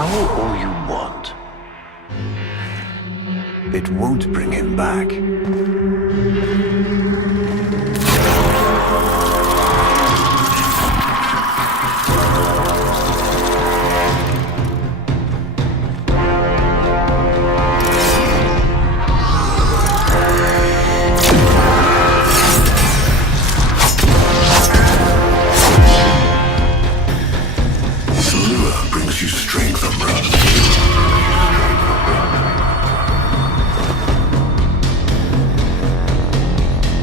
power all you want. It won't bring him back. Brings you strength, Umbrella.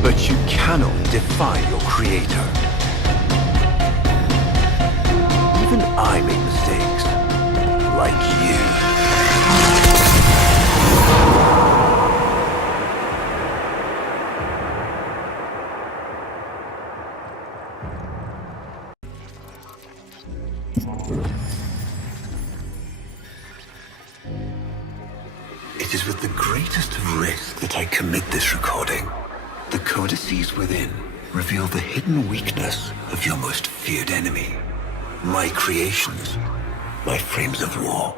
But you cannot defy your creator. Even I make mistakes, like you. It is with the greatest of risk that I commit this recording. The codices within reveal the hidden weakness of your most feared enemy. My creations, my frames of war.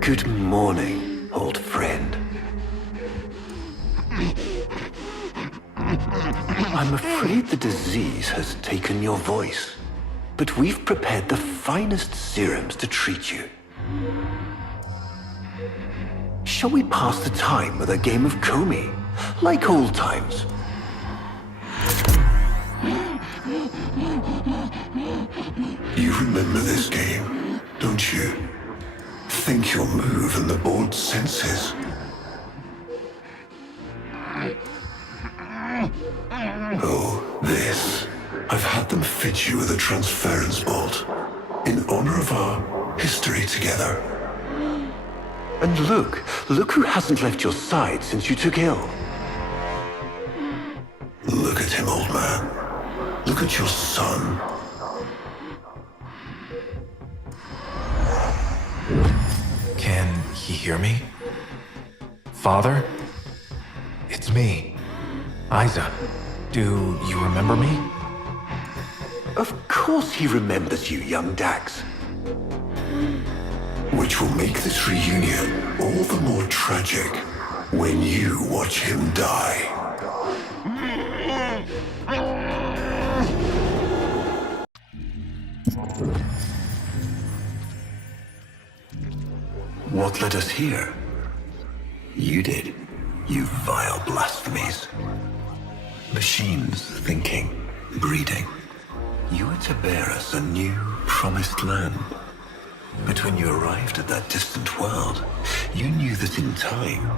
Good morning, old friend. I'm afraid the disease has taken your voice, but we've prepared the finest serums to treat you. Shall we pass the time with a game of Comey, like old times? You remember this game, don't you? Think you'll move and the board senses. Oh, this. I've had them fit you with a transference bolt in honor of our history together. And look who hasn't left your side since you took ill. Look at him, old man. Look at your son. Can he hear me? Father? It's me, Isa. Do you remember me? Of course he remembers you, young Dax. Which will make this reunion all the more tragic when you watch him die. What led us here? You did, you vile blasphemies. Machines thinking, breeding. You were to bear us a new, promised land. But when you arrived at that distant world, you knew that in time,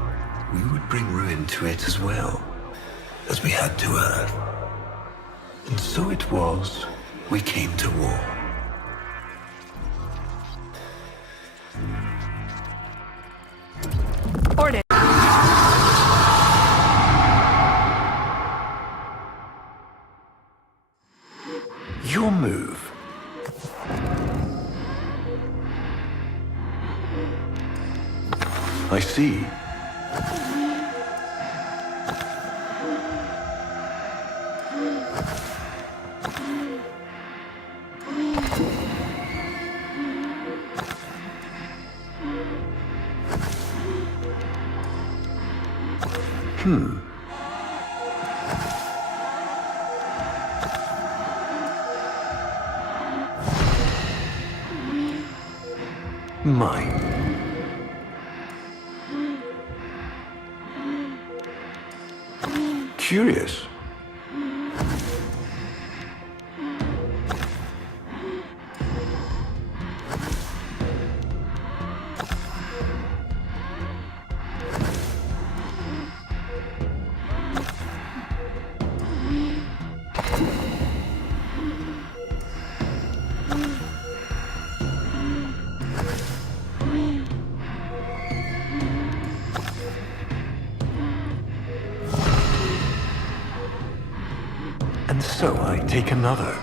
we would bring ruin to it as well, as we had to Earth. And so it was, we came to war. Order. Your move. I see. Mine. Curious. And so I take another.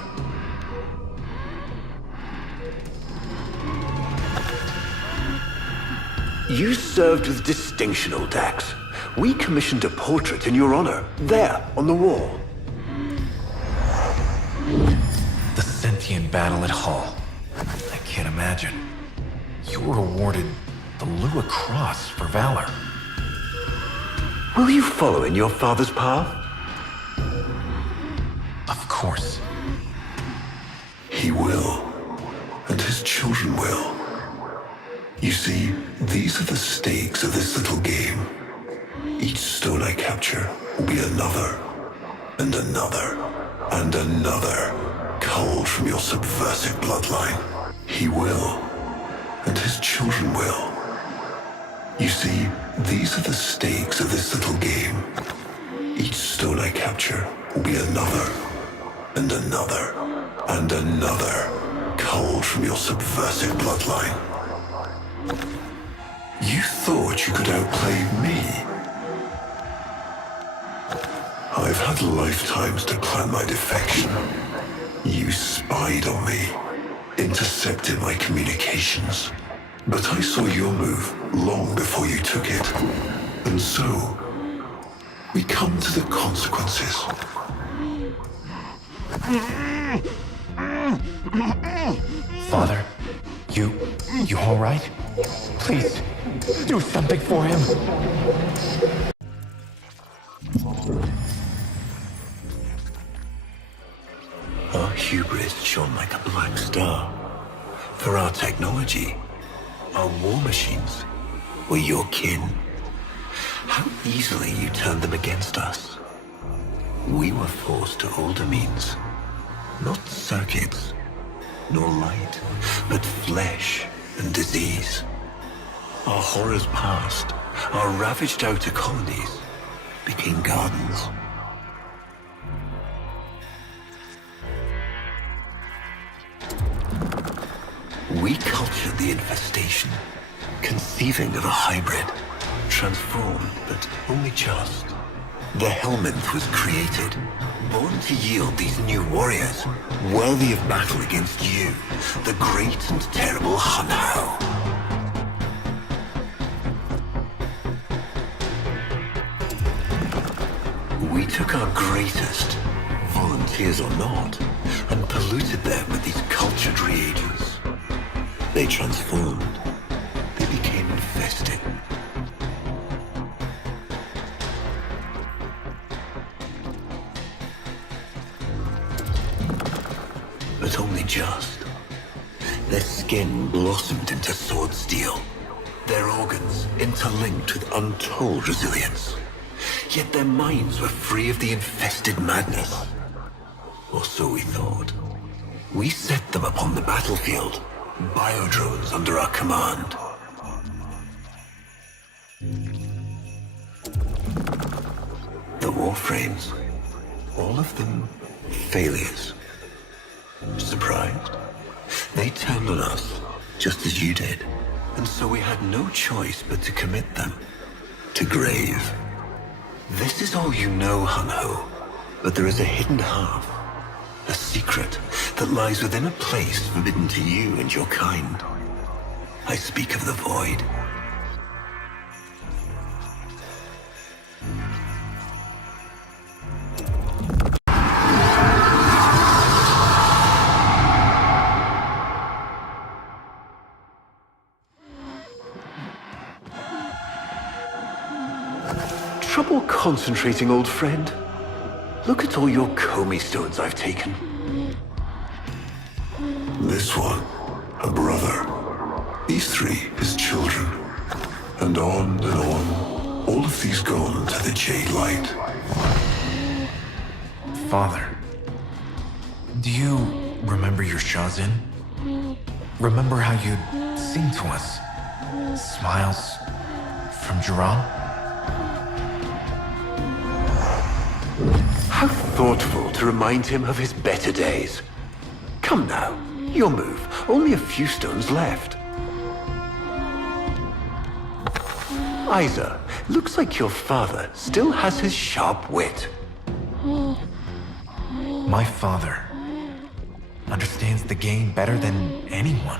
You served with distinction, old Dax. We commissioned a portrait in your honor, there, on the wall. The sentient battle at Hull. I can't imagine. You were awarded the Lua Cross for valor. Will you follow in your father's path? Of course. He will, and his children will. You see, these are the stakes of this little game. Each stone I capture will be another, and another, and another, culled from your subversive bloodline. He will, and his children will. You see, these are the stakes of this little game. Each stone I capture will be another, and another, and another, culled from your subversive bloodline. You thought you could outplay me? I've had lifetimes to plan my defection. You spied on me, intercepted my communications. But I saw your move long before you took it. And so, we come to the consequences. Father, you all right? Please, do something for him. Our hubris shone like a black star. For our technology, our war machines were your kin. How easily you turned them against us. We were forced to older means. Not circuits, nor light, but flesh and disease. Our horrors passed, our ravaged outer colonies became gardens. We cultured the infestation, conceiving of a hybrid, transformed, but only just. The Helminth was created, born to yield these new warriors, worthy of battle against you, the great and terrible Hun Hao. We took our greatest, volunteers or not, and polluted them with these cultured reagents. They transformed. They became infested. But only just. Their skin blossomed into sword steel. Their organs interlinked with untold resilience. Yet their minds were free of the infested madness. Or so we thought. We set them upon the battlefield, biodrones under our command. The Warframes, all of them failures. Surprised? They turned on us, just as you did. And so we had no choice but to commit them to grave. This is all you know, Hun Ho, but there is a hidden half, a secret that lies within a place forbidden to you and your kind. I speak of the Void. Trouble concentrating, old friend? Look at all your Comey stones I've taken. This one, a brother. These three, his children. And on, all of these gone to the Jade Light. Father, do you remember your Shazin? Remember how you'd sing to us? Smiles from Jiran? How thoughtful to remind him of his better days. Come now, Your move. Only a few stones left. Isa, looks like your father still has his sharp wit. My father understands the game better than anyone.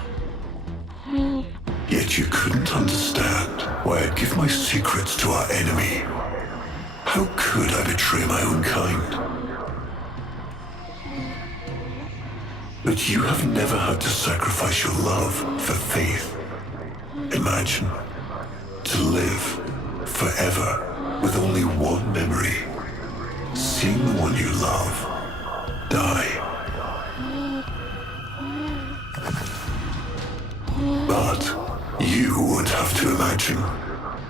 Yet you couldn't understand why I'd give my secrets to our enemy. How could I betray my own kind? But you have never had to sacrifice your love for faith. Imagine to live forever with only one memory. Seeing the one you love die. But you would have to imagine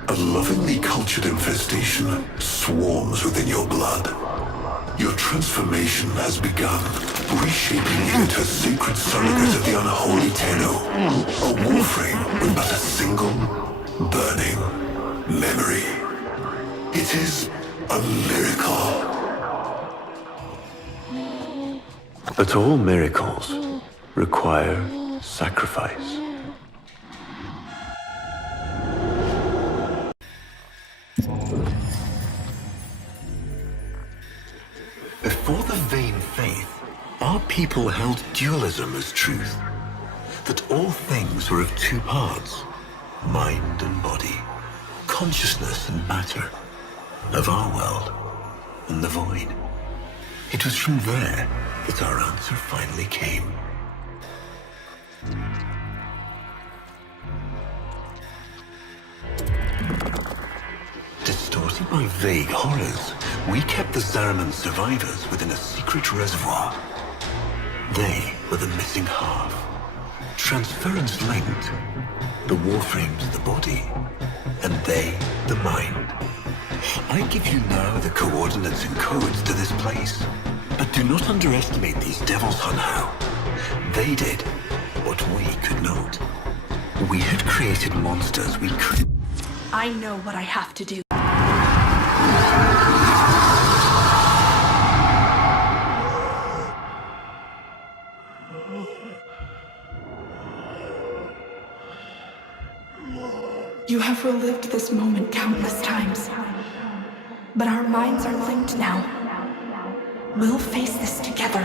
a lovingly cultured infestation swarms within your blood. Your transformation has begun, reshaping you into a sacred surrogate of the unholy Tenno. A Warframe with but a single, burning memory. It is a miracle. But all miracles require sacrifice. Before the vain faith, our people held dualism as truth. That all things were of two parts, mind and body, consciousness and matter, of our world and the void. It was from there that our answer finally came. Distorted by vague horrors, we kept the Zariman survivors within a secret reservoir. They were the missing half. Transference linked. The Warframe's the body, and they the mind. I give you now the coordinates and codes to this place, but do not underestimate these devils on how. They did what we could not. We had created monsters we could. I know what I have to do. You have relived this moment countless times, but our minds are linked now. We'll face this together.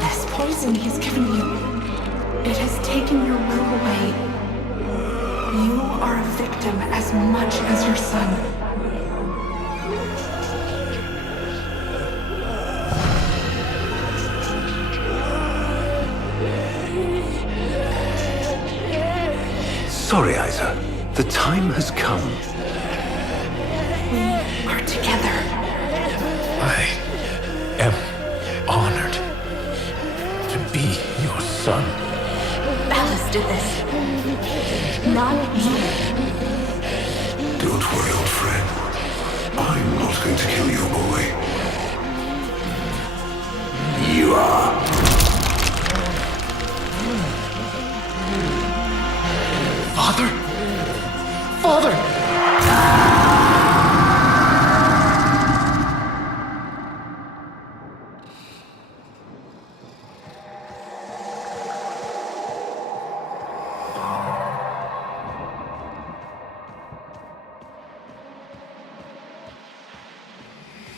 This poison he's given you, it has taken your will away. You are a victim as much as your son. Sorry, Isa. The time has come. We are together. I am honored to be your son. Alice did this. Not you. Don't worry, old friend. I'm not going to kill your boy. You are. Father? Father!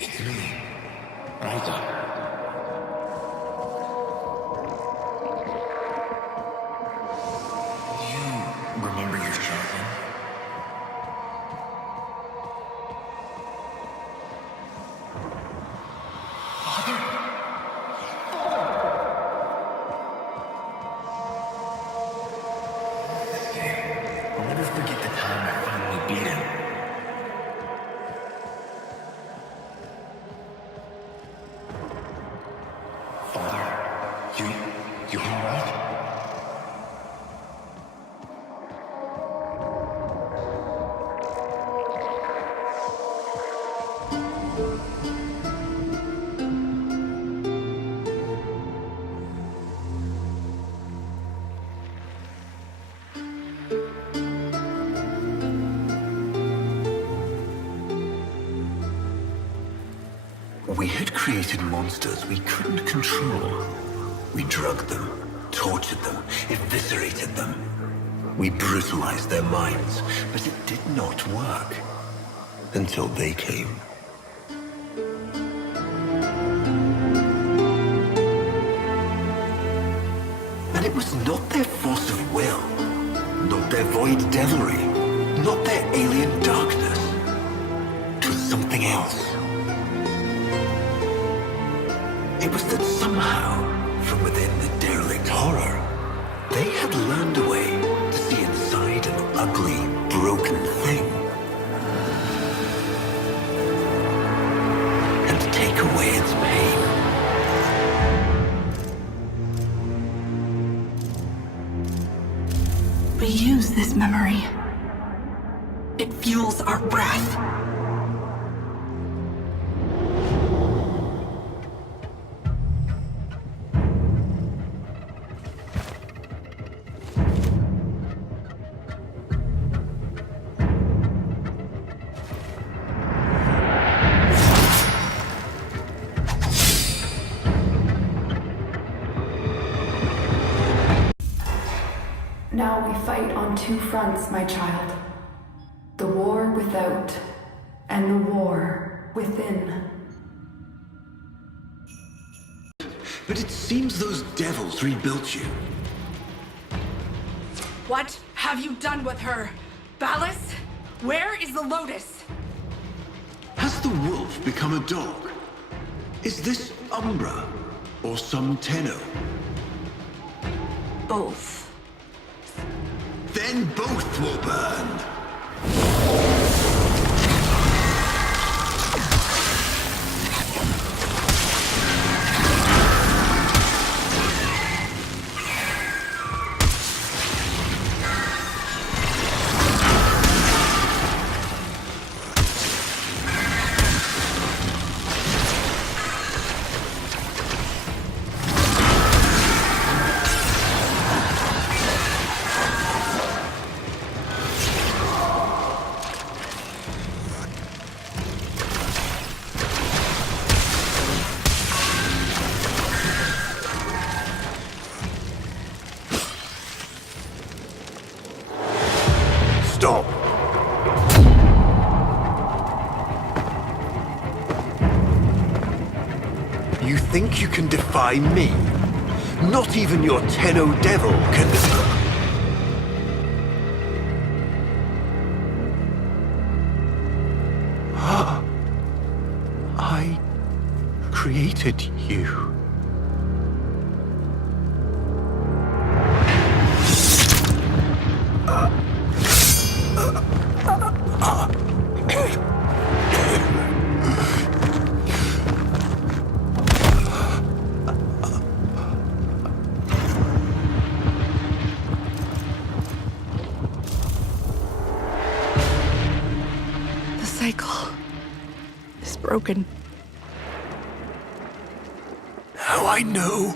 It's me, Isa. Remember your children? Father? I'll never forget the time I finally beat him. Father, you alright? We had created monsters we couldn't control. We drugged them, tortured them, eviscerated them. We brutalized their minds, but it did not work. Until they came. And it was not their force of will, not their void devilry, not their alien darkness. It was something else. It was that somehow, from within the derelict horror, they had learned a way to see inside an ugly, broken thing. And take away its pain. We use this memory. It fuels our breath. Now we fight on two fronts, my child. The war without, and the war within. But it seems those devils rebuilt you. What have you done with her? Ballas? Where is the Lotus? Has the wolf become a dog? Is this Umbra or some Tenno? Both. Then both will burn. Stop! You think you can defy me? Not even your Tenno devil can defy. I created you. The cycle is broken. Now I know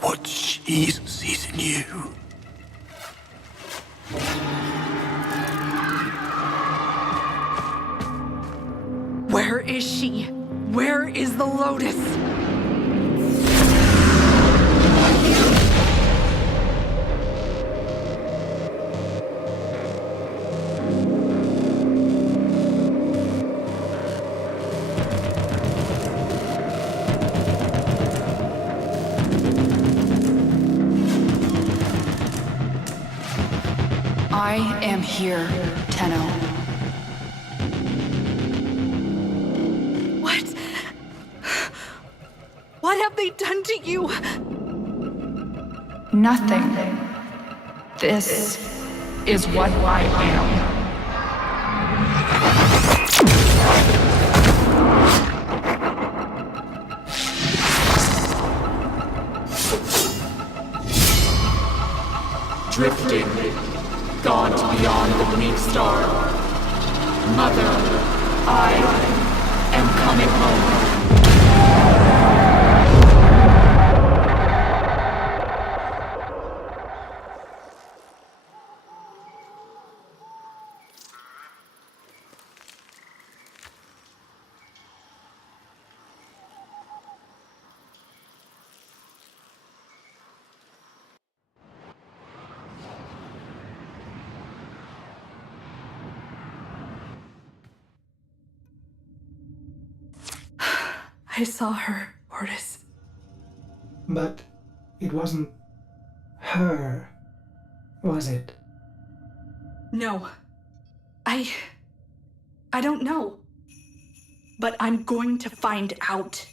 what she sees in you. Where is she? Where is the Lotus? I am here, Tenno. What? What have they done to you? Nothing. This is what I am. Drifting, gone to beyond the bleak star. Mother, I am coming home. I saw her, Ortis. But it wasn't her, was it? No. I don't know. But I'm going to find out.